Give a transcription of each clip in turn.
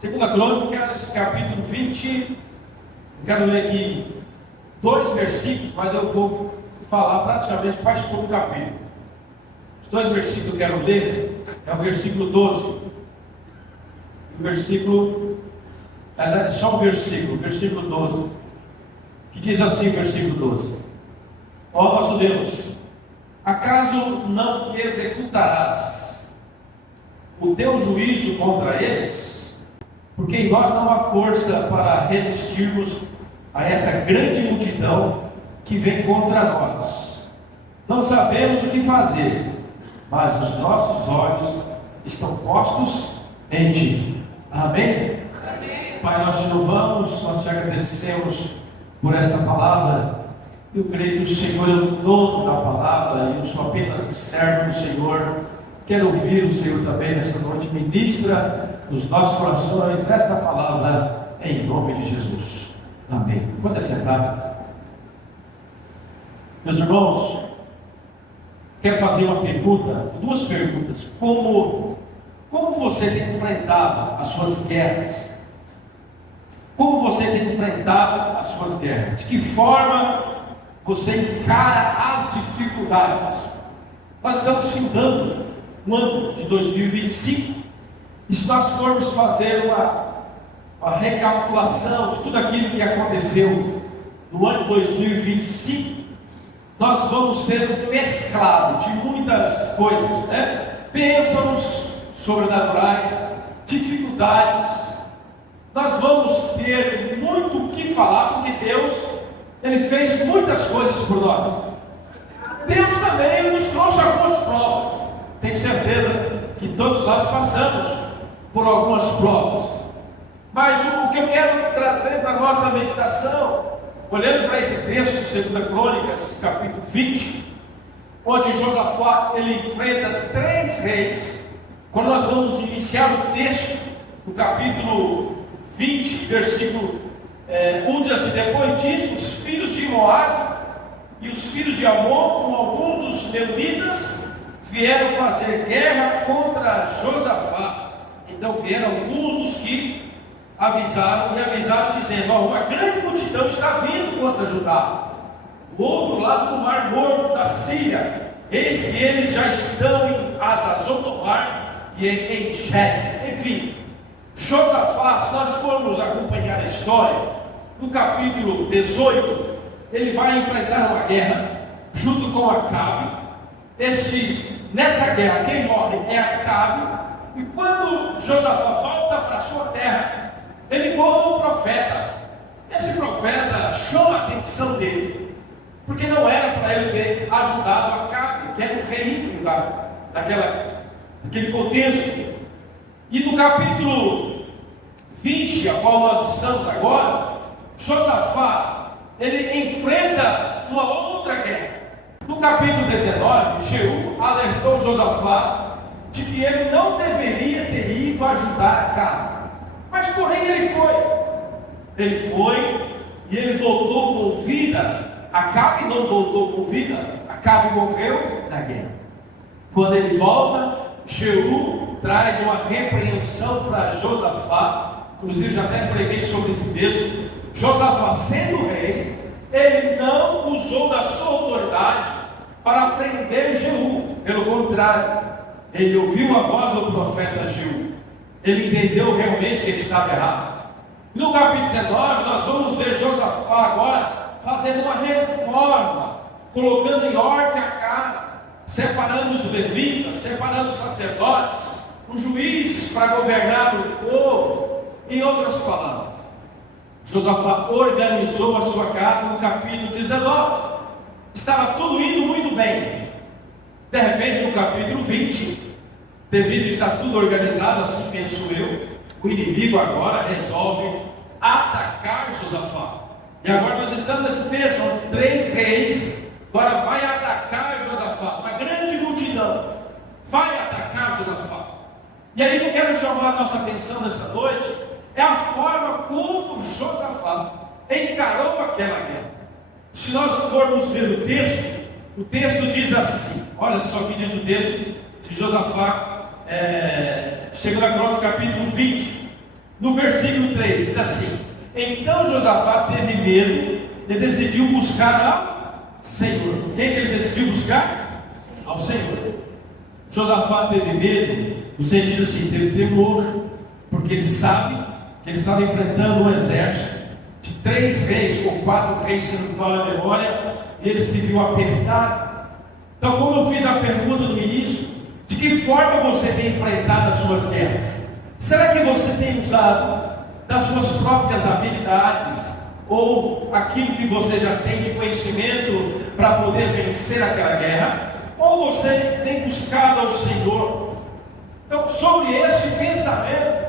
Segunda Crônicas, capítulo 20. Eu quero ler aqui 2 versículos, mas eu vou falar praticamente quase todo o capítulo. Os 2 versículos que eu quero ler é o versículo 12. O versículo, só o versículo 12, que diz assim, versículo 12: Ó nosso Deus, acaso não executarás o teu juízo contra eles? Porque em nós não há força para resistirmos a essa grande multidão que vem contra nós. Não sabemos o que fazer, mas os nossos olhos estão postos em Ti. Amém? Amém. Pai, nós te louvamos, nós te agradecemos por esta palavra. Eu creio que o Senhor é o dono da palavra e eu sou apenas um servo do Senhor. Quero ouvir o Senhor também nessa noite. Ministra nos nossos corações esta palavra em nome de Jesus. Amém. Pode sentar. Meus irmãos, quero fazer uma pergunta, 2 perguntas. Como você tem enfrentado as suas guerras? Como você tem enfrentado as suas guerras? De que forma você encara as dificuldades? Nós estamos findando o ano de 2025, e se nós formos fazer uma recapitulação de tudo aquilo que aconteceu no ano de 2025, nós vamos ter um mesclado de muitas coisas, bênçãos sobrenaturais, dificuldades. Nós vamos ter muito o que falar, porque Deus, Ele fez muitas coisas por nós. Deus também nos trouxe algumas provas. Tenho certeza que todos nós passamos por algumas provas. Mas o que eu quero trazer para a nossa meditação, olhando para esse texto de 2 Crônicas, capítulo 20, onde Josafá ele enfrenta 3 reis. Quando nós vamos iniciar o texto, no capítulo 20, versículo 1, diz assim: depois disso, os filhos de Moabe e os filhos de Amon, com alguns dos Meunitas, vieram fazer guerra contra Josafá. Então vieram alguns dos que avisaram dizendo: uma grande multidão está vindo contra Judá, do outro lado do Mar Morto da Síria. Eis que eles já estão em Azazotomar e em Engedi. Enfim, Josafá, se nós formos acompanhar a história, no capítulo 18, ele vai enfrentar uma guerra junto com Acabe. Nessa guerra, quem morre é Acabe. E quando Josafá volta para a sua terra, ele encontra um profeta. Esse profeta chama a atenção dele, porque não era para ele ter ajudado Acabe, que era o rei daquele contexto. E no capítulo 20, a qual nós estamos agora, Josafá, ele enfrenta uma outra guerra. No capítulo 19, Jeú alertou Josafá de que ele não deveria ter ido ajudar Acabe. Mas porém ele foi e ele voltou com vida. Acabe não voltou com vida. Acabe morreu na guerra. Quando ele volta, Jeú traz uma repreensão para Josafá. Inclusive já até preguei sobre esse texto. Josafá, sendo rei, ele não usou da sua autoridade para prender Jeú. Pelo contrário, ele ouviu a voz do profeta Jeú. Ele entendeu realmente que ele estava errado. No capítulo 19, nós vamos ver Josafá agora fazendo uma reforma, colocando em ordem a casa, separando os levitas, separando os sacerdotes, os juízes para governar o povo. Em outras palavras, Josafá organizou a sua casa no capítulo 19. Estava tudo indo muito bem. De repente, no capítulo 20, devido a estar tudo organizado, assim penso eu, o inimigo agora resolve atacar Josafá. E agora nós estamos nesse texto, onde 3 reis agora vai atacar Josafá. Uma grande multidão vai atacar Josafá. E aí eu quero chamar a nossa atenção nessa noite, é a forma como Josafá encarou aquela guerra. Se nós formos ver o texto diz assim, olha só o que diz o texto de Josafá, 2 Crônicas capítulo 20. No versículo 3 diz assim: então Josafá teve medo e decidiu buscar ao Senhor. Quem que ele decidiu buscar? Ao Senhor. Josafá teve medo, no sentido assim, teve temor, porque ele sabe que ele estava enfrentando um exército de 3 reis ou 4 reis, se não me falha a memória, e ele se viu apertado. Então, como eu fiz a pergunta no início, de que forma você tem enfrentado as suas guerras? Será que você tem usado das suas próprias habilidades, ou aquilo que você já tem de conhecimento para poder vencer aquela guerra? Ou você tem buscado ao Senhor? Então, sobre esse pensamento,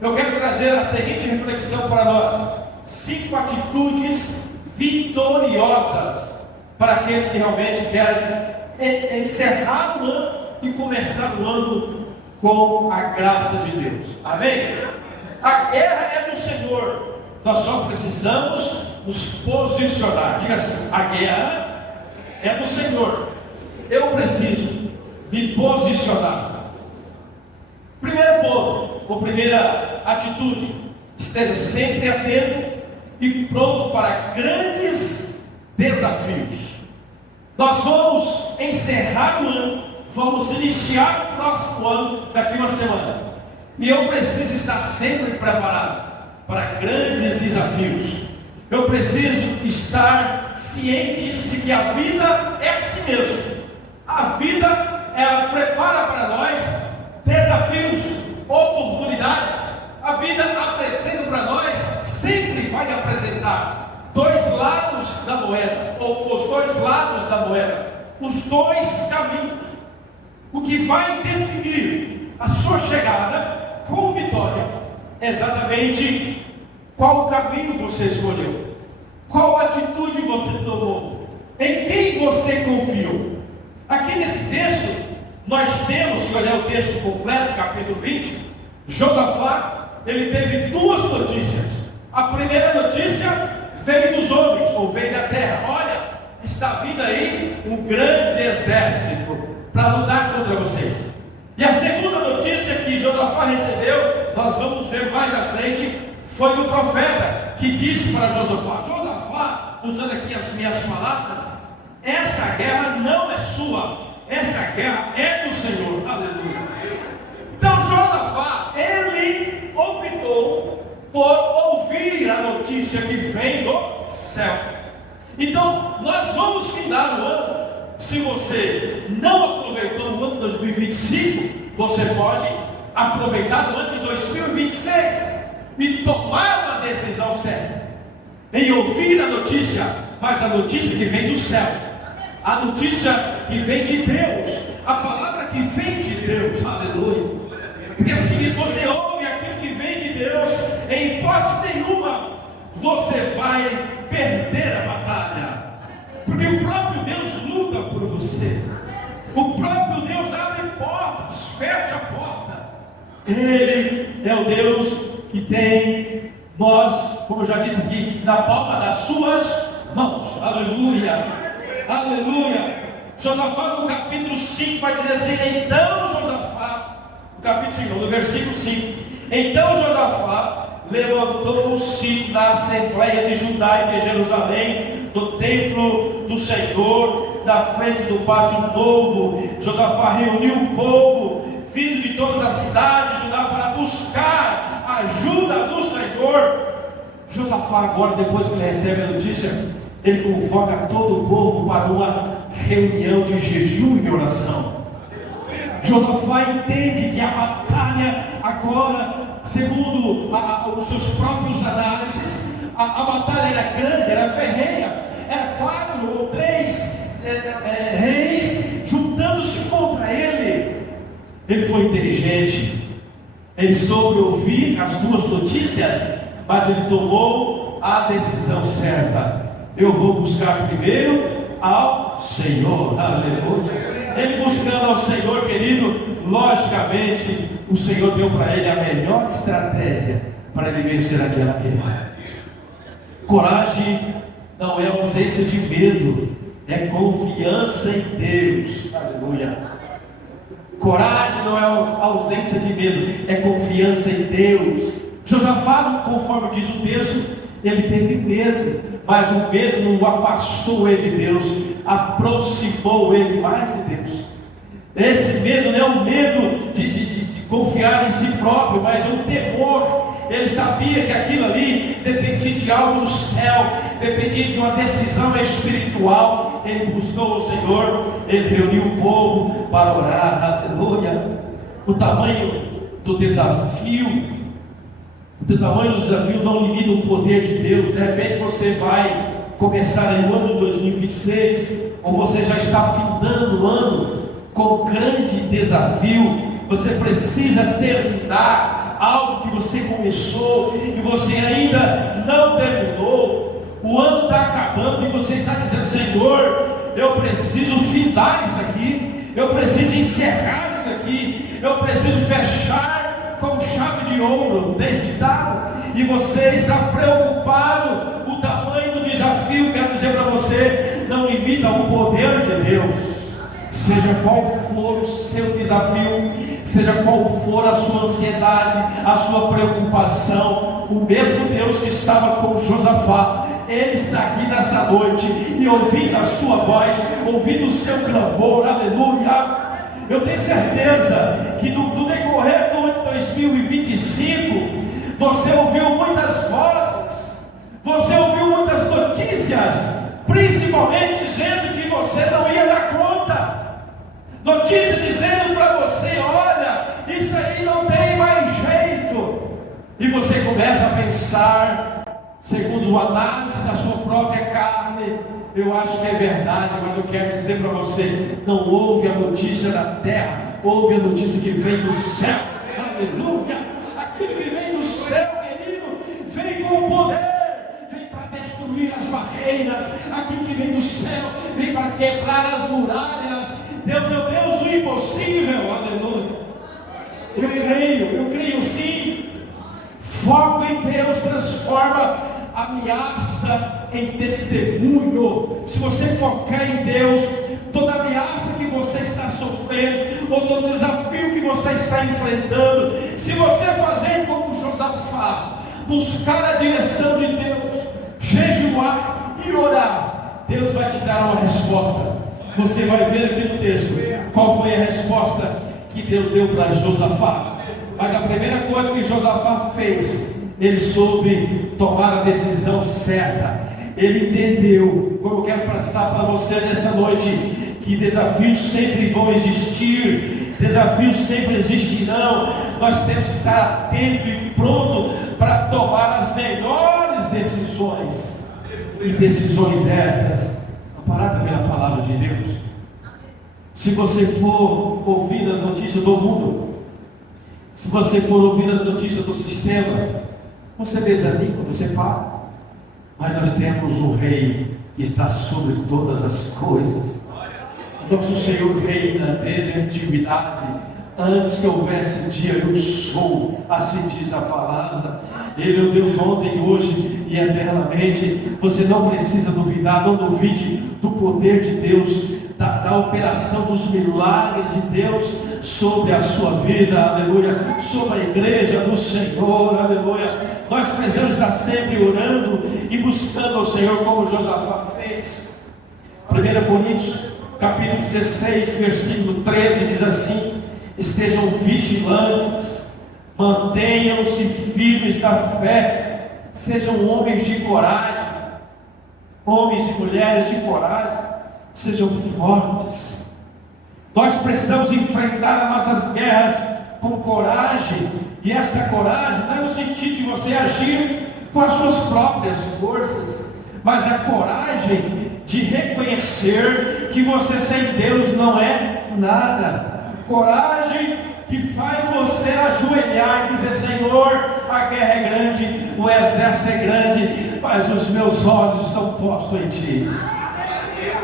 eu quero trazer a seguinte reflexão para nós: 5 atitudes vitoriosas para aqueles que realmente querem encerrar o ano e começar o ano com a graça de Deus. Amém? A guerra é do Senhor, nós só precisamos nos posicionar. Diga assim: a guerra é do Senhor, eu preciso me posicionar. Primeiro ponto, ou primeira atitude: esteja sempre atento e pronto para grandes desafios. Nós vamos encerrar o ano, vamos iniciar o próximo ano daqui uma semana, e eu preciso estar sempre preparado para grandes desafios. Eu preciso estar ciente de que a vida é assim mesmo. A vida, ela prepara para nós desafios, oportunidades. A vida apresenta para nós, sempre vai apresentar 2 lados da moeda, ou os 2 lados da moeda, os 2 caminhos. O que vai definir a sua chegada com vitória é exatamente qual caminho você escolheu, qual atitude você tomou, em quem você confiou. Aqui nesse texto, nós temos, se olhar o texto completo, capítulo 20, Josafá, ele teve 2 notícias. A primeira notícia veio dos homens, ou veio da terra: olha, está vindo aí um grande exército para lutar contra vocês. E a segunda notícia que Josafá recebeu, nós vamos ver mais à frente, foi do profeta, que disse para Josafá, usando aqui as minhas palavras: esta guerra não é sua, esta guerra é do Senhor. Aleluia. Então Josafá, ele optou por ouvir a notícia que vem do céu. Então nós vamos findar o ano. Se você não aproveitou o ano de 2025, você pode aproveitar o ano de 2026 e tomar uma decisão certa em ouvir a notícia, mas a notícia que vem do céu, a notícia que vem de Deus, a palavra que vem de Deus. Aleluia. Porque se você ouve aquilo que vem de Deus, em hipótese nenhuma você vai perder a batalha, porque o próprio Deus luta por você. O próprio Deus abre portas, fecha a porta. Ele é o Deus que tem nós, como eu já disse aqui, na palma das suas mãos. Aleluia, aleluia. Josafá, no capítulo 5, vai dizer assim: então Josafá, no capítulo 5, no versículo 5, então Josafá levantou-se da assembleia de Judá e de Jerusalém, do templo do Senhor, da frente do pátio novo. Josafá reuniu o povo vindo de todas as cidades de Judá para buscar a ajuda do Senhor. Josafá agora, depois que ele recebe a notícia, ele convoca todo o povo para uma reunião de jejum e oração. Josafá entende que a batalha agora, segundo os seus próprios análises, a batalha era grande, era ferrenha, era 4 ou 3 reis juntando-se contra ele. Ele foi inteligente, ele soube ouvir as 2 notícias, mas ele tomou a decisão certa: eu vou buscar primeiro ao Senhor. Aleluia. Ele buscando ao Senhor, querido, logicamente o Senhor deu para ele a melhor estratégia para ele vencer aquela guerra. Coragem não é ausência de medo, é confiança em Deus. Aleluia. Coragem não é ausência de medo, é confiança em Deus. Josafá, conforme diz o texto, ele teve medo, mas o medo não o afastou ele de Deus, aproximou ele mais de Deus. Esse medo não é um medo de confiar em si próprio, mas é um temor. Ele sabia que aquilo ali dependia de algo do céu, dependia de uma decisão espiritual. Ele buscou o Senhor, ele reuniu o povo para orar, aleluia. O tamanho do desafio não limita o poder de Deus. De repente você vai começar aí o ano 2026, ou você já está findando o ano com um grande desafio. Você precisa terminar algo que você começou e você ainda não terminou. O ano está acabando e você está dizendo: Senhor, eu preciso findar isso aqui, eu preciso encerrar isso aqui, eu preciso fechar com chave de ouro deste dado. E você está preocupado. O tamanho do desafio, quero dizer para você, não limita o poder de Deus. Seja qual for o seu desafio, seja qual for a sua ansiedade, a sua preocupação, o mesmo Deus que estava com Josafá, Ele está aqui nessa noite e ouvindo a sua voz, ouvindo o seu clamor, aleluia. Eu tenho certeza que no decorrer do ano 2025, você ouviu muitas vozes, você ouviu muitas notícias, principalmente dizendo que você não ia dar conta. Notícia dizendo para você: olha, isso aí não tem mais jeito. E você começa a pensar, segundo a análise da sua própria carne: eu acho que é verdade, mas eu quero dizer para você, não ouve a notícia da terra, ouve a notícia que vem do céu. Aleluia! Aquilo que vem do céu, querido, vem com o poder, vem para destruir as barreiras. Aquilo que vem do céu vem para quebrar as muralhas. Deus é o Deus do impossível, aleluia. Eu creio sim. Foco em Deus transforma ameaça em testemunho. Se você focar em Deus, toda ameaça que você está sofrendo, ou todo desafio que você está enfrentando, se você fazer como Josafá, buscar a direção de Deus, jejuar e orar, Deus vai te dar uma resposta. Você vai ver aqui no texto qual foi a resposta que Deus deu para Josafá. Mas a primeira coisa que Josafá fez, ele soube tomar a decisão certa. Ele entendeu, como eu quero passar para você nesta noite, que desafios sempre vão existir, desafios sempre existirão. Nós temos que estar atento e pronto para tomar as melhores decisões, e decisões estas amparada pela palavra de Deus. Se você for ouvir as notícias do mundo, se você for ouvir as notícias do sistema, você desanima, você para. Mas nós temos o Rei que está sobre todas as coisas. Nosso Senhor reina desde a antiguidade, antes que houvesse dia. Eu sou, assim diz a palavra. Ele é o Deus ontem, hoje e eternamente. Você não precisa duvidar, não duvide do poder de Deus, da operação dos milagres de Deus sobre a sua vida, aleluia, sobre a igreja do Senhor, aleluia. Nós precisamos estar sempre orando e buscando ao Senhor, como Josafá fez. 1 Coríntios capítulo 16, versículo 13 diz assim: estejam vigilantes, mantenham-se firmes na fé, sejam homens de coragem, homens e mulheres de coragem, sejam fortes. Nós precisamos enfrentar as nossas guerras com coragem, e esta coragem não é no sentido de você agir com as suas próprias forças, mas a coragem de reconhecer que você sem Deus não é nada. Coragem que faz você ajoelhar e dizer: Senhor, a guerra é grande, o exército é grande, mas os meus olhos estão postos em Ti.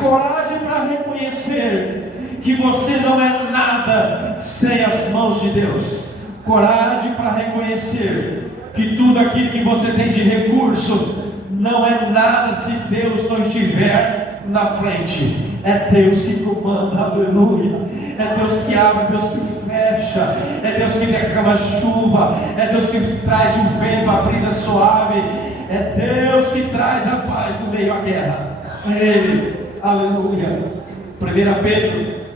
Coragem para reconhecer que você não é nada sem as mãos de Deus. Coragem para reconhecer que tudo aquilo que você tem de recurso não é nada se Deus não estiver na frente. É Deus que comanda, aleluia. É Deus que abre, Deus que fecha. fecha, é Deus que derrama chuva, é Deus que traz o vento, a brisa suave, é Deus que traz a paz no meio da guerra. Ele, aleluia. 1 Pedro,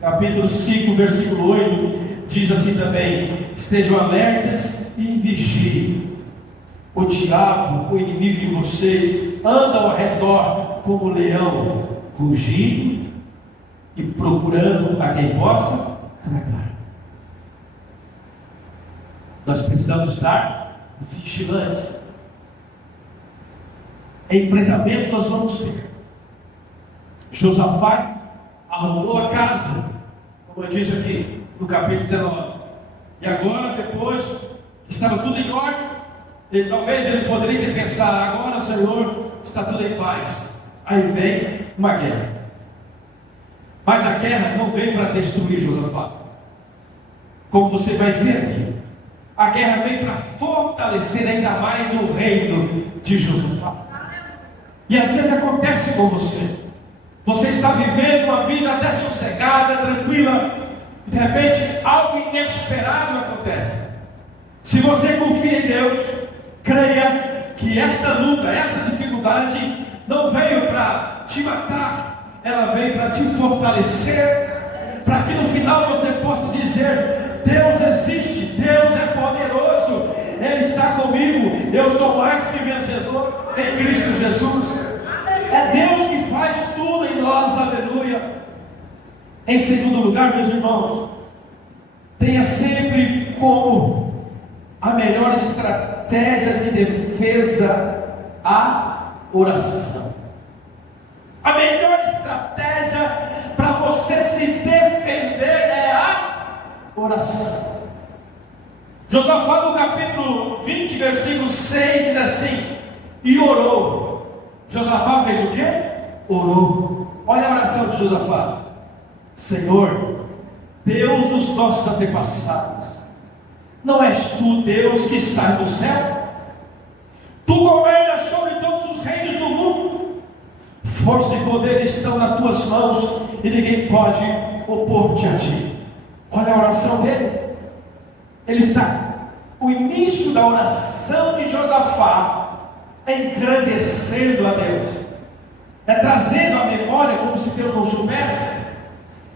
capítulo 5, versículo 8, diz assim também: estejam alertas e vigiem. O diabo, o inimigo de vocês, anda ao redor como um leão, rugindo e procurando a quem possa tragar. Nós precisamos estar vigilantes. Enfrentamento nós vamos ter. Josafá arrumou a casa, como eu disse aqui no capítulo 19, e agora, depois que estava tudo em ordem, talvez ele poderia ter pensado: agora, Senhor, está tudo em paz. Aí vem uma guerra. Mas a guerra não vem para destruir Josafá, como você vai ver aqui. A guerra vem para fortalecer ainda mais o reino de Josafá. E às vezes acontece com você. Você está vivendo uma vida até sossegada, tranquila, e de repente algo inesperado acontece. Se você confia em Deus, creia que esta luta, essa dificuldade não veio para te matar, ela veio para te fortalecer, para que no final você possa dizer: Deus existe, Deus é poderoso, Ele está comigo, eu sou mais que vencedor em Cristo Jesus. É Deus que faz tudo em nós, aleluia. Em segundo lugar, meus irmãos, tenha sempre como a melhor estratégia de defesa a oração. A melhor estratégia para você se defender é a oração. Josafá, no capítulo 20, versículo 6, diz assim: e orou. Josafá fez o quê? Orou. Olha a oração de Josafá: Senhor, Deus dos nossos antepassados, não és tu Deus que estás no céu? Tu governas sobre todos os reinos do mundo. Força e poder estão nas tuas mãos, e ninguém pode opor-te a ti. Olha a oração dele. Ele está, o início da oração de Josafá, engrandecendo a Deus, é trazendo a memória como se Deus não soubesse,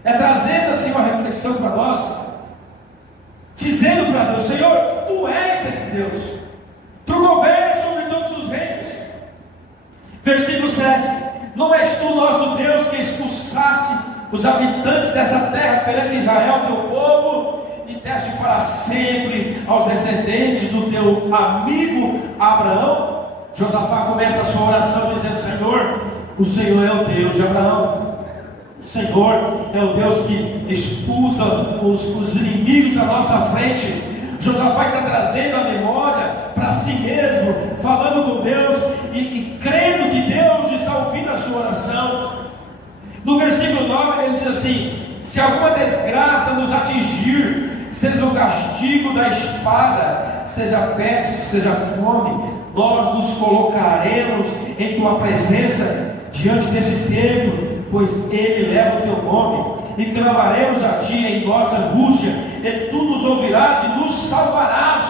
é trazendo assim uma reflexão para nós, dizendo para Deus: Senhor, tu és esse Deus, tu governas sobre todos os reinos. Versículo 7: não és tu nosso Deus que expulsaste os habitantes dessa terra perante Israel, teu povo, e deste para sempre aos descendentes do teu amigo Abraão? Josafá começa a sua oração dizendo: Senhor, o Senhor é o Deus de Abraão, o Senhor é o Deus que expulsa os inimigos da nossa frente. Josafá está trazendo a memória para si mesmo, falando com Deus e crendo que Deus está ouvindo a sua oração. No versículo 9 ele diz assim: se alguma desgraça nos atingir, seja o castigo da espada, seja peste, seja fome, nós nos colocaremos em tua presença diante desse templo, pois ele leva o teu nome, e clamaremos a ti em nossa angústia, e tu nos ouvirás e nos salvarás.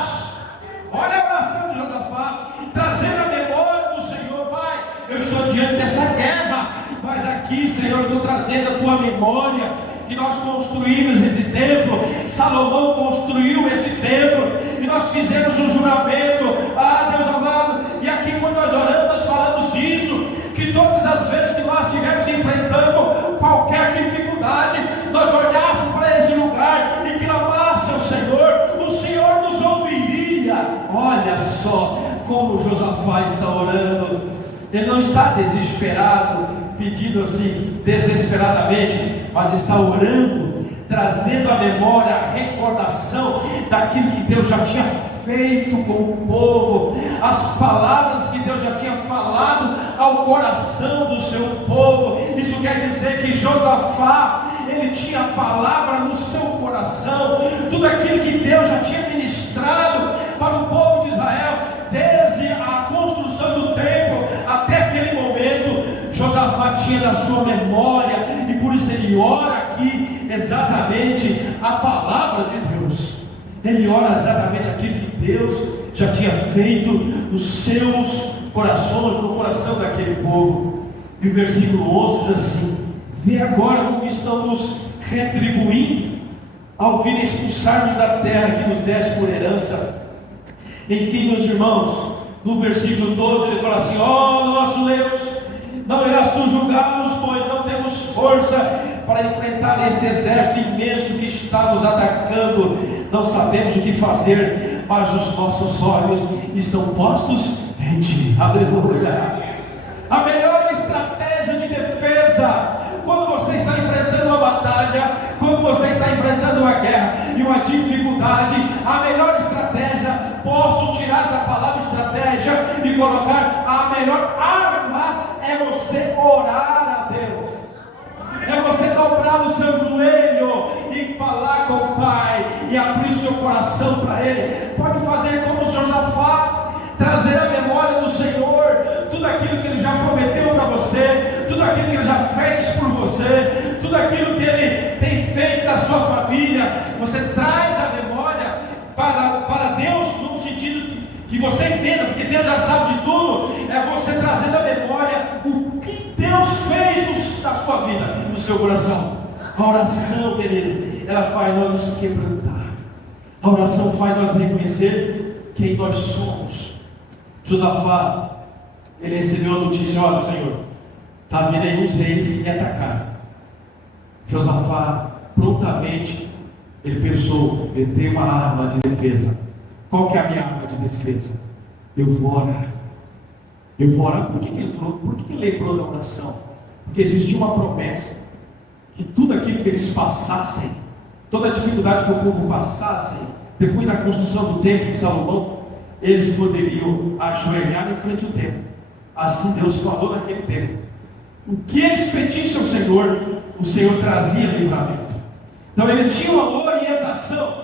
Olha a oração de Josafá, trazendo a memória do Senhor. Pai, eu estou diante dessa guerra, mas aqui, Senhor, eu estou trazendo a tua memória, que nós construímos esse templo, Salomão construiu esse templo, e nós fizemos um juramento, Deus amado, e aqui quando nós oramos, nós falamos isso, que todas as vezes que nós estivermos enfrentando qualquer dificuldade, nós olhássemos para esse lugar e clamássemos ao Senhor, o Senhor nos ouviria. Olha só como Josafá está orando, ele não está desesperado, pedindo assim desesperadamente, mas está orando, trazendo à memória a recordação daquilo que Deus já tinha feito com o povo, as palavras que Deus já tinha falado ao coração do seu povo. Isso quer dizer que Josafá, ele tinha a palavra no seu coração, tudo aquilo que Deus já tinha ministrado para o povo de Israel, desde a construção do templo até aquele momento. Josafá tinha na sua memória, e por isso ele ora aqui, exatamente a palavra de Deus. Ele ora exatamente aquilo que Deus já tinha feito nos seus corações, no coração daquele povo. E o versículo 11 diz assim: vê agora como estamos retribuindo ao vir expulsar-nos da terra que nos deste por herança. Enfim, meus irmãos, no versículo 12 ele fala assim: ó nosso Deus, não irás tu julgar-nos, pois não temos força para enfrentar este exército imenso que está nos atacando. Não sabemos o que fazer, mas os nossos olhos estão postos em ti. Aleluia. A melhor estratégia de defesa, quando você está enfrentando uma batalha, quando você está enfrentando uma guerra e uma dificuldade, a melhor estratégia, posso tirar essa palavra estratégia e colocar: a melhor arma é você orar a Deus, é você dobrar o seu joelho e falar com o Pai e abrir seu coração para Ele. Pode fazer como Josafá, trazer a memória do Senhor, tudo aquilo que Ele já prometeu para você, tudo aquilo que Ele já fez por você, tudo aquilo que Ele tem feito na sua família. Você traz a memória para Deus, no sentido que você entenda, porque Deus já sabe de tudo. É você trazendo a memória o que Deus fez na sua vida, no seu coração. A oração, querido, ela faz nós nos quebrantar. A oração faz nós reconhecer quem nós somos. Josafá, ele recebeu a notícia: olha, Senhor, está vindo aí uns reis me atacar. Josafá, prontamente, ele pensou: eu tenho uma arma de defesa. Qual que é a minha arma de defesa? Eu vou orar. Eu vou orar. Por que ele falou? Por que ele lembrou da oração? Porque existia uma promessa que tudo aquilo que eles passassem, toda a dificuldade que o povo passasse, depois da construção do templo de Salomão, eles poderiam ajoelhar em frente ao templo. Assim Deus falou naquele tempo. O que eles pedissem ao Senhor, o Senhor trazia livramento. Então ele tinha uma orientação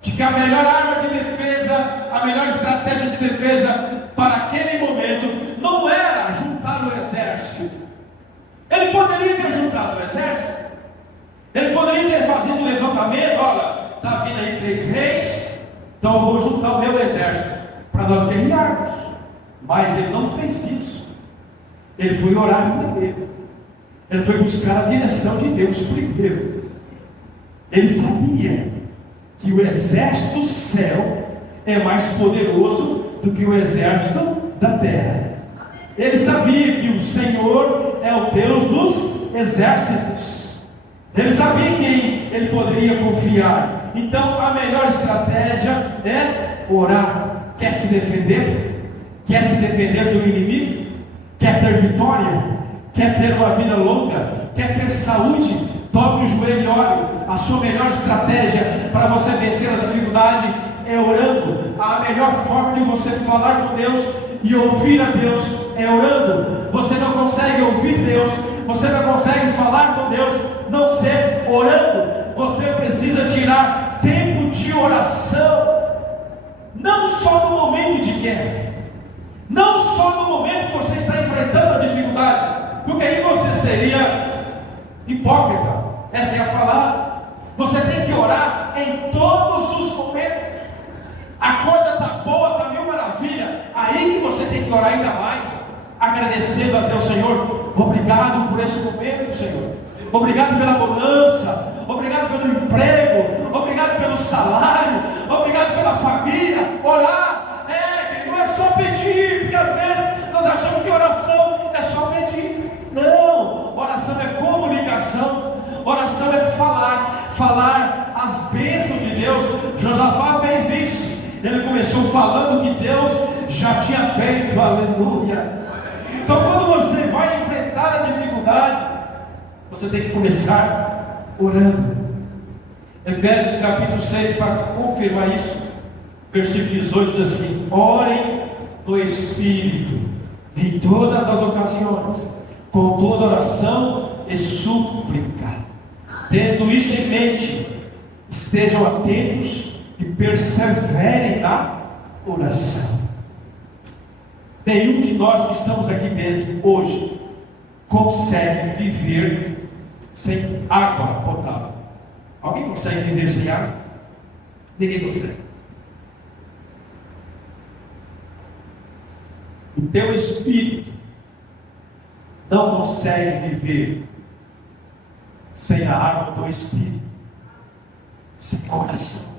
de que a melhor arma de defesa, a melhor estratégia de defesa para aquele momento não era juntar o exército. Ele poderia ter juntado o exército, ele poderia ter feito um levantamento: olha, está vindo aí 3 reis, então eu vou juntar o meu exército para nós guerrearmos. Mas ele não fez isso. Ele foi orar primeiro, ele foi buscar a direção de Deus primeiro. Ele sabia que o exército do céu é mais poderoso do que o exército da terra. Ele sabia que o Senhor é o Deus dos exércitos. Ele sabia em quem ele poderia confiar. Então a melhor estratégia é orar. Quer se defender? Quer se defender do inimigo? Quer ter vitória? Quer ter uma vida longa? Quer ter saúde? Dobre o joelho e ore. A sua melhor estratégia para você vencer a dificuldade é orando. A melhor forma de você falar com Deus e ouvir a Deus é orando. Você não consegue ouvir Deus, você não consegue falar com Deus, não ser orando. Você precisa tirar tempo de oração, não só no momento de guerra, não só no momento que você está enfrentando a dificuldade, porque aí você seria hipócrita. Essa é a palavra. Você tem que orar em todos os momentos. A coisa está boa, está mil maravilha, aí que você tem que orar ainda mais, agradecendo a Deus: Senhor, obrigado por esse momento, Senhor, obrigado pela bonança, obrigado pelo emprego, obrigado pelo salário, obrigado pela família. Orar não é só pedir, porque às vezes nós achamos que oração é só pedir. Não, oração é comunicação, oração é falar as bênçãos de Deus. Josafá fez isso. Ele começou falando que Deus já tinha feito. Aleluia. Então quando você vai enfrentar a dificuldade, você tem que começar orando. Efésios capítulo 6, para confirmar isso, versículo 18 diz assim: orem no Espírito em todas as ocasiões, com toda oração e súplica. Tendo isso em mente, estejam atentos e perseverem na oração. Nenhum de nós que estamos aqui dentro hoje consegue viver sem água potável. Alguém consegue viver sem água? Ninguém consegue. O teu espírito não consegue viver sem a água do espírito, sem a oração.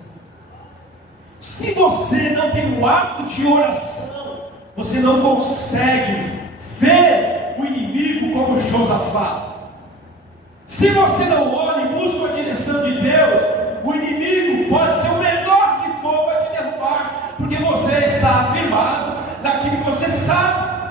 Se você não tem o hábito de oração, você não consegue ver o inimigo como Josafá. Se você não ora e busca a direção de Deus, o inimigo pode ser o menor que for para te derrubar, porque você está afirmado naquilo que você sabe.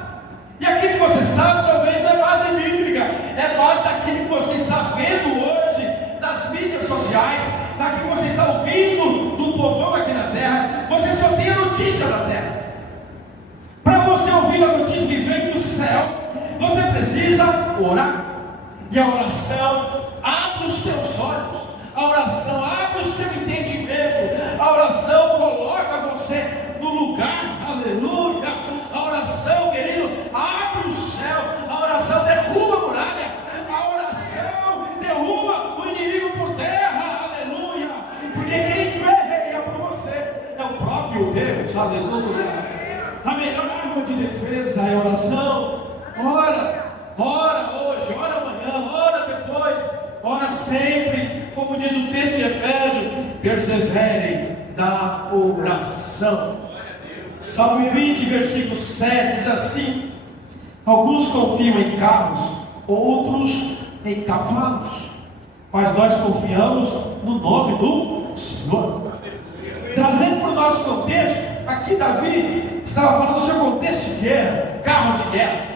E aquilo que você sabe talvez não é base bíblica, é base daquilo que você está vendo hoje nas mídias sociais, daquilo que você está ouvindo do povão aqui na terra. Você só tem a notícia da terra. Para você ouvir a notícia que vem do céu, você precisa orar. E a oração abre os teus olhos, a oração abre o seu entendimento, a oração coloca você no lugar, aleluia. A oração, querido, abre o céu, a oração derruba a muralha, a oração derruba o inimigo por terra, aleluia. Porque quem guerreia por você é o próprio Deus, aleluia. A melhor arma de defesa é a oração. Ora hoje, ora amanhã, ora depois, ora sempre, como diz o texto de Efésios, perseverem na oração. Salmo 20, versículo 7 diz assim: alguns confiam em carros, outros em cavalos, mas nós confiamos no nome do Senhor. Trazendo para o nosso contexto, aqui Davi estava falando do seu contexto de guerra, carros de guerra.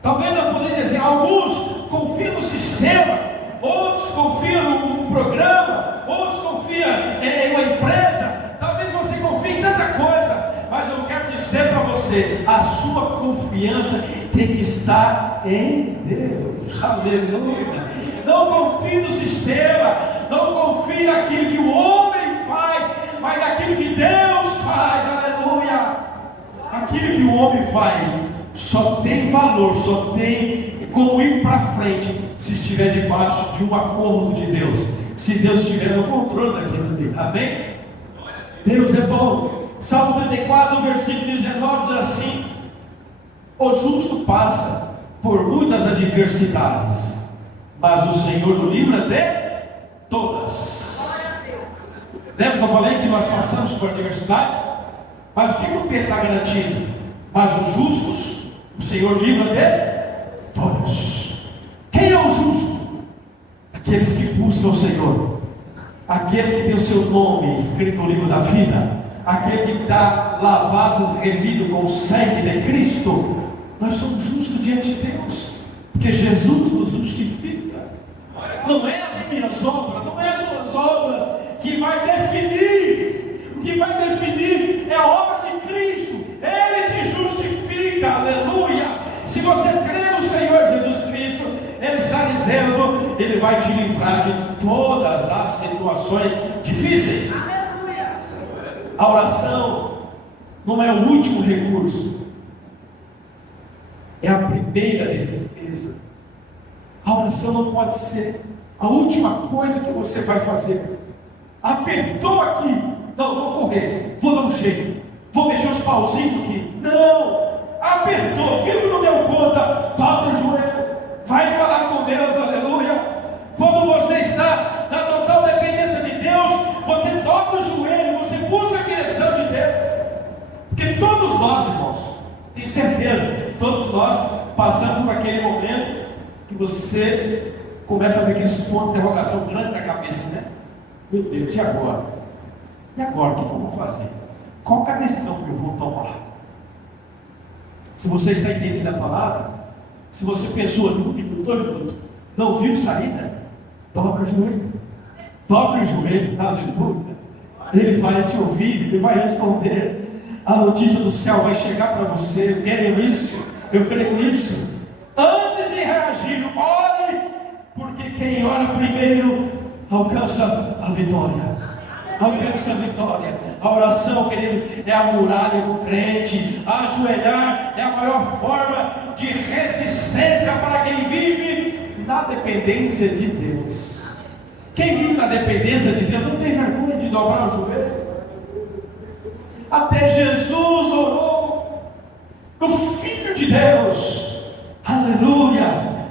Talvez nós podemos dizer assim, alguns confiam no sistema, outros confiam no programa, outros confiam em uma empresa, talvez você confie em tanta coisa, mas eu quero dizer para você, a sua confiança tem que estar em Deus, aleluia. Não confie no sistema, não confie naquilo que o homem faz, mas naquilo que Deus faz, aleluia. Aquilo que o homem faz só tem valor, só tem como ir para frente se estiver debaixo de um acordo de Deus, se Deus estiver no controle daquilo ali, amém? Deus é bom. Salmo 34, versículo 19 diz assim: o justo passa por muitas adversidades, mas o Senhor o livra de todas. Lembra que eu falei que nós passamos por adversidade? Mas o que o texto está garantindo? Mas os justos o Senhor livra de todos. Quem é o justo? Aqueles que buscam o Senhor, aqueles que têm o seu nome escrito no livro da vida, aquele que está lavado, remido com o sangue de Cristo. Nós somos justos diante de Deus, porque Jesus nos justifica. Não é as minhas obras, não é as suas obras que vai definir. O que vai definir é a obra de Cristo. Ele te justifica, aleluia. Se você crê no Senhor Jesus Cristo, Ele está dizendo, Ele vai te livrar de todas as situações difíceis. Aleluia. A oração não é o último recurso, é a primeira defesa. A oração não pode ser a última coisa que você vai fazer. Apertou aqui, não, vou correr, vou dar um jeito, vou mexer os pauzinhos aqui. Não, apertou, viu que não deu conta, dobra o joelho, vai falar com Deus, aleluia. Quando você está na total dependência de Deus, você dobra o joelho, você busca a direção de Deus. Porque todos nós, irmãos, tenho certeza, todos nós passamos por aquele momento que você começa a ver aqueles pontos de interrogação grande na cabeça, né? Meu Deus, e agora? E agora, o que eu vou fazer? Qual é a decisão que eu vou tomar? Se você está entendendo a palavra, se você pensou em 1 minuto, 2 minutos, não viu saída, dobra o joelho. Dobra o joelho, aleluia. Ele vai te ouvir, Ele vai responder. A notícia do céu vai chegar para você. Eu quero isso, eu creio nisso. Antes de reagir, ore, porque quem ora primeiro alcança a vitória. Alcança a vitória. A oração, querido, é a muralha do crente. Ajoelhar é a maior forma de resistência para quem vive na dependência de Deus. Quem vive na dependência de Deus não tem vergonha de dobrar o joelho. Até Jesus orou, o Filho de Deus, aleluia.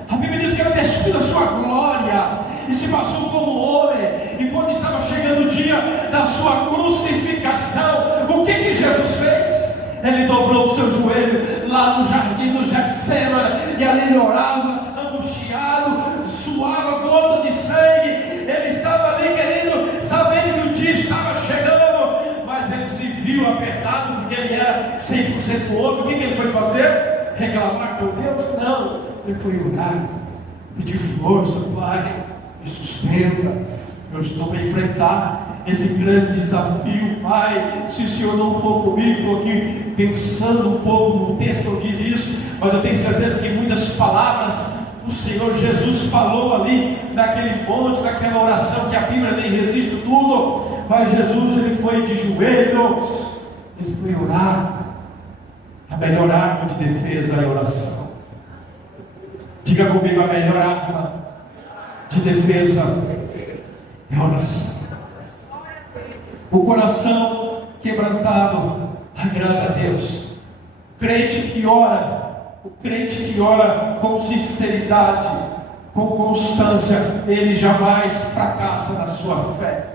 A Bíblia diz que ele despiu da sua glória e se passou como homem. E quando estava chegando o dia da sua crucificação, o que Jesus fez? Ele dobrou o seu joelho lá no jardim do Getsemane, e ali ele orava, angustiado, suava gota de sangue. Ele estava ali querendo, sabendo que o dia estava chegando, mas ele se viu apertado, porque ele era 100% homem. O que ele foi fazer? Reclamar com Deus? Não, ele foi orar, pedir força. Pai, me sustenta, eu estou para enfrentar esse grande desafio. Pai, se o Senhor não for comigo, estou aqui pensando um pouco no texto, não diz isso, mas eu tenho certeza que muitas palavras o Senhor Jesus falou ali, naquele monte, naquela oração, que a Bíblia nem resiste tudo, mas Jesus, ele foi de joelhos, ele foi orar. A melhor arma de defesa é a oração. Diga comigo, a melhor arma de defesa é a oração. O coração quebrantado agrada a Deus. O crente que ora com sinceridade, com constância, ele jamais fracassa na sua fé.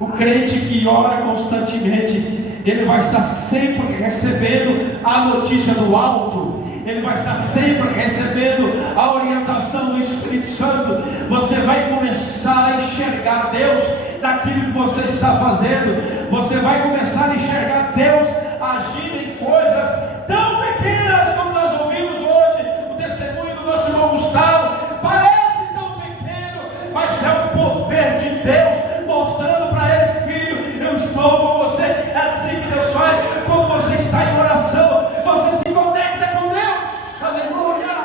O crente que ora constantemente, ele vai estar sempre recebendo a notícia do alto, ele vai estar sempre recebendo a orientação do Espírito Santo. Você vai começar a enxergar Deus naquilo que você está fazendo. Você vai começar a enxergar Deus agindo em coisas tão pequenas, como nós ouvimos hoje o testemunho do nosso irmão Gustavo. Parece tão pequeno, mas é o poder de Deus mostrando para ele: filho, eu estou com você. É assim que Deus faz. Quando você está em oração, você se conecta com Deus, aleluia.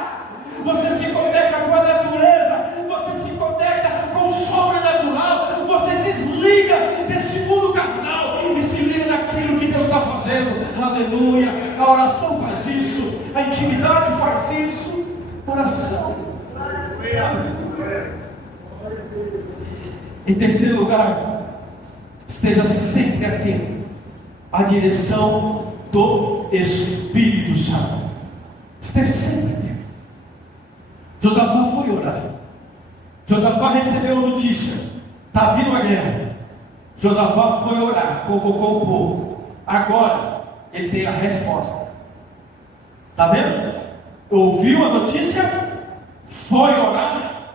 Você se conecta com a natureza, você se conecta com o sobrenatural, você desliga desse mundo carnal e se liga naquilo que Deus está fazendo, aleluia. A oração faz isso, a intimidade faz isso. Oração. Em terceiro lugar, esteja sempre atento à direção do Espírito Santo. Esteja sempre atento. Josafá foi orar. Josafá recebeu a notícia: está vindo a guerra. Josafá foi orar, convocou o povo. Agora ele tem a resposta. Está vendo? Ouviu a notícia, foi orar.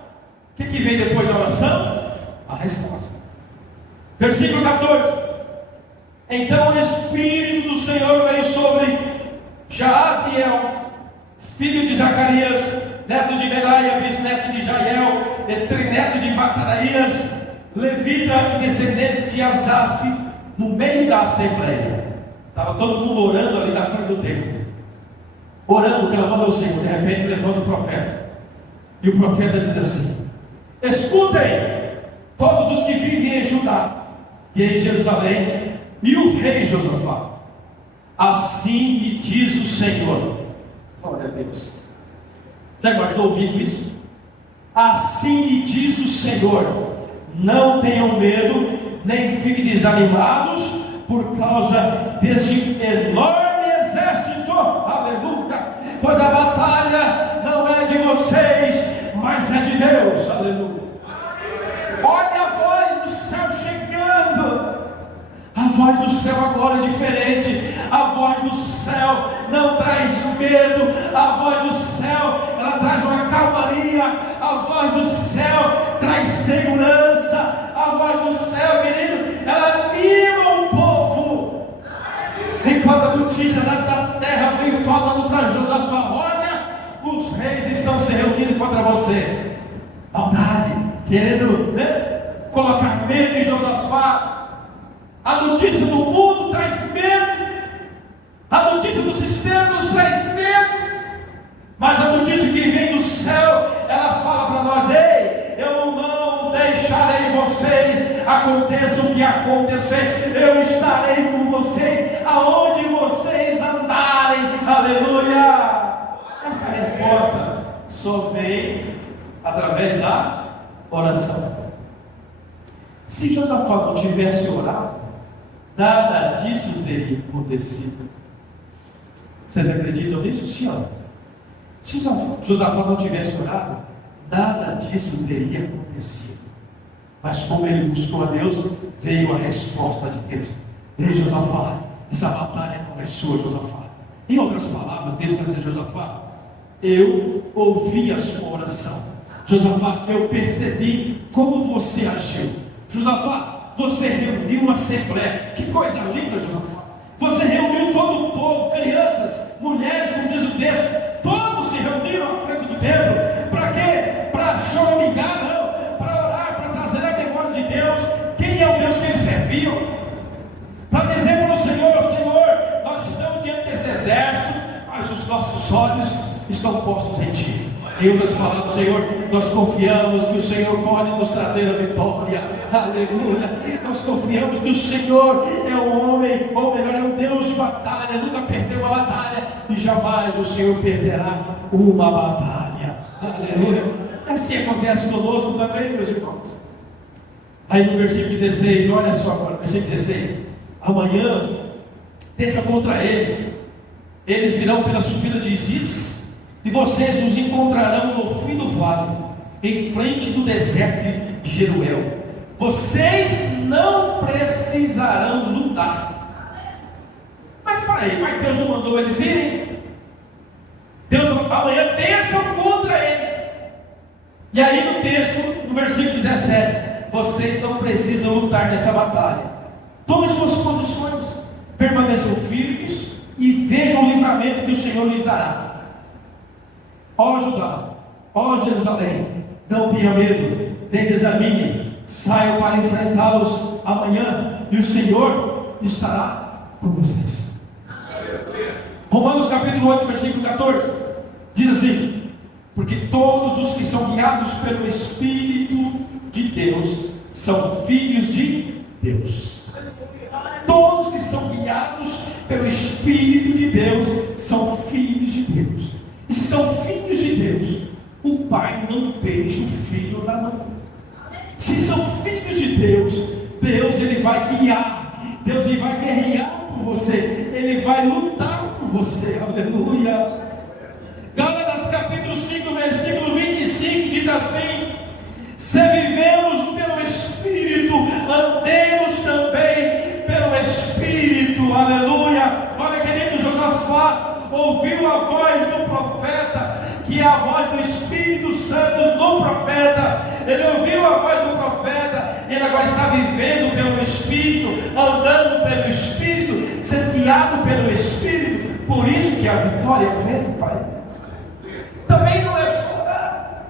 O que vem depois da oração? A resposta. Versículo 14. Então o Espírito do Senhor veio sobre Jaaziel, filho de Zacarias, neto de Beraia, bisneto de Jael, trineto de Matanaías, levita e descendente de Asaf, no meio da assembleia. Estava todo mundo orando ali na frente do templo, orando, clamando ao Senhor. De repente levanta o profeta, e o profeta diz assim: escutem todos os que vivem em Judá e em Jerusalém, e o rei Josafá, assim me diz o Senhor. Glória a Deus. Já imaginou ouvindo isso? Assim me diz o Senhor: não tenham medo, nem fiquem desanimados por causa deste enorme exército, aleluia, pois a batalha não é de vocês, mas é de Deus, aleluia. Olha a voz do céu chegando. A voz do céu agora é diferente. A voz do céu não traz medo. A voz do céu, ela traz uma calmaria. A voz do céu traz segurança. A voz do céu, querido, ela anima o povo. Enquanto a notícia da terra veio falando para Josafá: olha, os reis estão se reunindo contra você. Maldade, querendo, colocar medo em Josafá. A notícia do mundo traz medo, a notícia do sistema nos traz medo, mas a notícia que vem do céu, ela fala para nós: ei, eu não deixarei vocês, aconteça o que acontecer, eu estarei com vocês aonde vocês andarem, aleluia. Esta resposta só vem através da oração. Se Josafá não tivesse orado, nada disso teria acontecido. Vocês acreditam nisso, senhor? Se Josafá não tivesse orado, nada disso teria acontecido. Mas como ele buscou a Deus, veio a resposta de Deus. Ei, Josafá, essa batalha não é sua, Josafá. Em outras palavras, Deus está dizendo: Josafá, eu ouvi a sua oração. Josafá, eu percebi como você agiu. Josafá, você reuniu uma assembleia. Que coisa linda, Josafá. Você reuniu todo o povo, crianças, mulheres, como diz o texto. Todos se reuniram à frente do templo. Para quê? Para choramingar, não. Para orar, para trazer a memória de Deus. Quem é o Deus que eles serviam? Para dizer para o Senhor: Senhor, nós estamos diante desse exército, mas os nossos olhos estão postos em Ti. Em outras palavras, Senhor, nós confiamos que o Senhor pode nos trazer a vitória. Aleluia. Nós confiamos que o Senhor é um homem, ou melhor, é um Deus de batalha. Nunca perdeu uma batalha e jamais o Senhor perderá uma batalha. Aleluia. Assim acontece conosco também, meus irmãos. Aí no versículo 16, olha só agora, versículo 16: amanhã desça contra eles, eles virão pela subida de Ziz, e vocês nos encontrarão no fim do vale, em frente do deserto de Jeruel. Vocês não precisarão lutar. Mas para aí, mas Deus não mandou eles irem? Deus amanhã desçam contra eles. E aí no texto, no versículo 17: vocês não precisam lutar nessa batalha. Tomem suas posições, permaneçam firmes e vejam o livramento que o Senhor lhes dará. Ó Judá, ó Jerusalém, não tenha medo, nem desanime, saiam para enfrentá-los amanhã, e o Senhor estará com vocês. Romanos capítulo 8, versículo 14, diz assim: porque todos os que são guiados pelo Espírito de Deus são filhos de Deus. Todos que são guiados pelo Espírito de Deus são filhos de Deus. E se são filhos de Deus, o Pai não deixa o filho na mão. Se são filhos de Deus, Deus ele vai guiar, Deus ele vai guerrear por você, ele vai lutar por você. Aleluia. Gálatas capítulo 5, versículo 25 diz assim: se vivemos pelo Espírito, andemos também pelo Espírito. Aleluia. Olha, querido, Josafá ouviu a voz do profeta, que é a voz do Espírito Santo no profeta. Ele ouviu a voz do profeta, ele agora está vivendo pelo Espírito, andando pelo Espírito, sendo guiado pelo Espírito. Por isso que a vitória vem, Pai. Também não é só orar.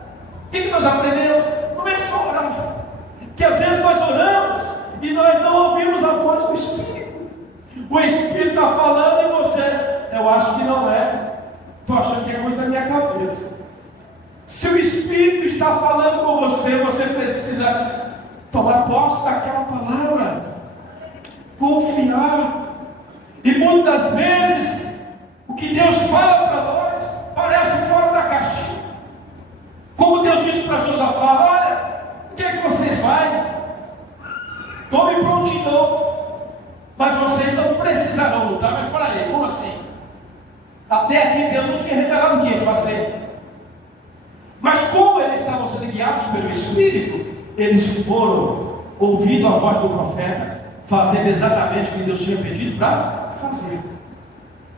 O que nós aprendemos? Não é só orar, que às vezes nós oramos e nós não ouvimos a voz do Espírito. O Espírito está falando em você. Eu acho que não é. Estou achando que é coisa da minha cabeça. Se o Espírito está falando com você, você precisa tomar posse daquela palavra, confiar. E muitas vezes o que Deus fala para nós parece fora da caixinha. Como Deus disse para Josafá: olha, o que é que vocês vão? Tome prontidão, mas vocês não precisarão lutar. Mas para aí, como assim? Até aqui Deus não tinha revelado o que ia fazer. Mas como eles estavam sendo guiados pelo Espírito, eles foram ouvindo a voz do profeta, fazendo exatamente o que Deus tinha pedido para fazer.